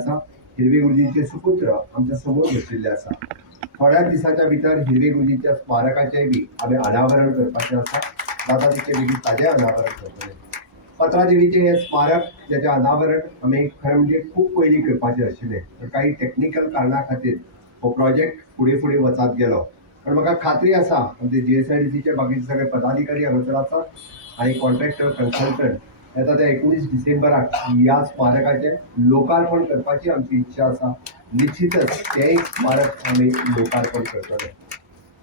आसा. हिरवे गुरुजींचे सुपुत्र आमच्या समोर बशिल्ले आसा. थोड्या दिसाच्या भितर हिरवे गुरुजींच्या स्मारकाचें बी आमी अनावरण करपाचें आसा. जाता तितके बेगीन ताजें अनावरण करतले. पत्रादेवीचें हें स्मारक जेचें अनावरण आमी खरें म्हणजे खूब पयलीं करपाचें आशिल्लें, पण काही टेक्निकल कारणां खातीर हो प्रोजेक्ट फुडें फुडें वचत गेलो. पण म्हाका खात्री आसा आमचे जीएसआयडीसीचे बाकीचे सगळे पदाधिकारी हांगासर आसात आनी कॉन्ट्रॅक्टर कन्सल्टंट येता त्या 19 डिसेंबराक ह्या स्मारकाचें लोकार्पण करपाची आमची इच्छा आसा. निश्चितच तेंय स्मारक आमी लोकार्पण करतले.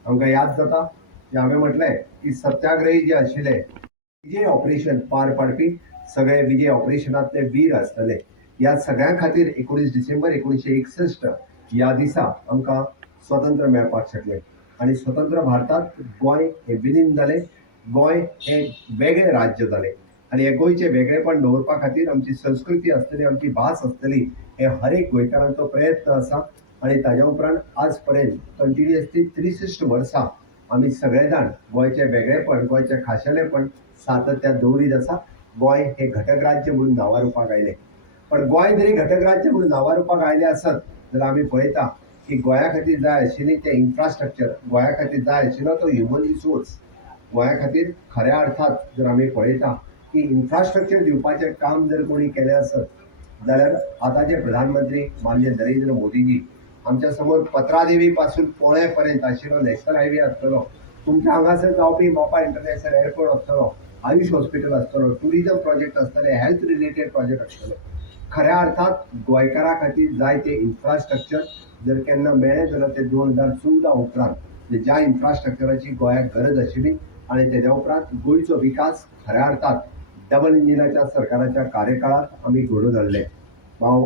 आमकां याद जाता जे हांवें म्हटलें की सत्याग्रही जे आशिल्ले विजय ऑपरेशन पार पाडपी सगळे विजय ऑपरेशनांतले वीर आसतले. ह्या सगळ्यां खातीर 19 डिसेंबर 1961 ह्या दिसा आमकां स्वतंत्र मेळपाक शकलें आनी स्वतंत्र भारतांत गोंय हें विलीन जालें. गोंय हें वेगळें राज्य जालें आनी हे गोंयचें वेगळेपण दवरपा खातीर आमची संस्कृती आसतली, आमची भास आसतली, हे हर एक गोंयकारांचो प्रयत्न आसा. आनी ताज्या उपरांत आज पर्यंत कंटिन्युअसली 63 वर्सां आमी सगळे जाण गोंयचें वेगळेपण, गोंयचें खाशेलेपण सातत्यान दवरीत आसा. गोंय हें घटक राज्य म्हणून नांवार रुपाक आयलें. पण गोंय जरी घटक राज्य म्हणून नांवार रुपाक आयलें आसत जाल्यार आमी पळयता की गोंया खातीर जाय आशिल्ली तें इन्फ्रास्ट्रक्चर, गोंया खातीर जाय आशिल्लो तो ह्युमन रिसोर्स, गोंया खातीर खऱ्या अर्थात जर आमी पळयता की इन्फ्रास्ट्रक्चर दिवपाचें काम जर कोणी केलें आसत जाल्यार आतांचे प्रधानमंत्री माननीय नरेंद्र मोदीजी आमच्या समोर पत्रादेवी पासून पुणे पर्यंत आशिल्लो नॅशनल हायवे आसतलो, तुमच्या हांगासर जावपी मोपा इंटरनॅशनल एअरपोर्ट आसतलो, आयुष हॉस्पिटल आसतलो, टुरिजम प्रोजेक्ट आसतले, हेल्थ रिलेटेड प्रोजेक्ट आसतले. खऱ्या अर्थात गोंयकारा खातीर जाय तें इन्फ्रास्ट्रक्चर जर केन्ना मेळ्ळें जाल्यार ते 2014 उपरांत ज्या इन्फ्रास्ट्रक्चराची गोंयाक गरज आशिल्ली आनी तेज्या उपरांत गोंयचो विकास खऱ्या अर्थात डबल इंजिनाच्या सरकाराच्या कार्यकाळात आमी घडोवन हाडले. हांव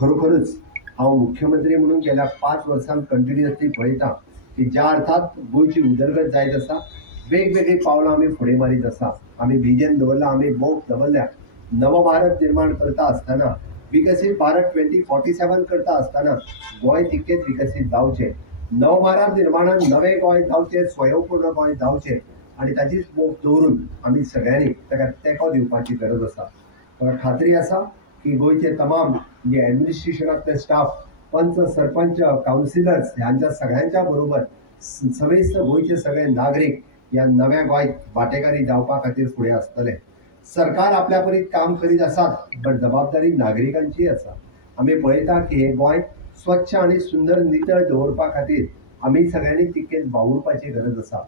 खरोखरच मुख्यमंत्री म्हणून गेल्या 5 वर्सांत कंटिन्युअसली पळयता की ज्या अर्थात गोंयची उदरगत जायत आसा, वेगवेगळी पावलां आमी फुडें मारीत आसा. आमी विजन दवरलां, आमी मोख दवरल्या. नवभारत निर्माण करता आसतना, विकसीत भारत 2047 करता आसतना गोंय तितकेच विकसीत जावचें, नवभारत निर्माणान नवें गोंय जावचें, स्वयंपूर्ण गोंय जावचें आनी ताचीच मोख दवरून आमी सगळ्यांनी ताका तेंको दिवपाची गरज आसा. म्हाका खात्री आसा की गोंयचे तमाम जे एडमिनिस्ट्रेशनांतले स्टाफ, पंच, सरपंच, कावन्सिलर्स ह्यांच्या सगळ्यांच्या बरोबर समेस्त गोंयचे सगळे नागरीक ह्या नव्या गोंयत वांटेकारी जावपा खातीर फुडें आसतले. सरकार आपल्या परीत काम करीत आसात, पण जबाबदारी नागरिकांची आसा. आमी पळयता की हे गोंय स्वच्छ आनी सुंदर नितळ दवरपा खातीर आमी सगळ्यांनी तितकेच वावुरपाची गरज आसा.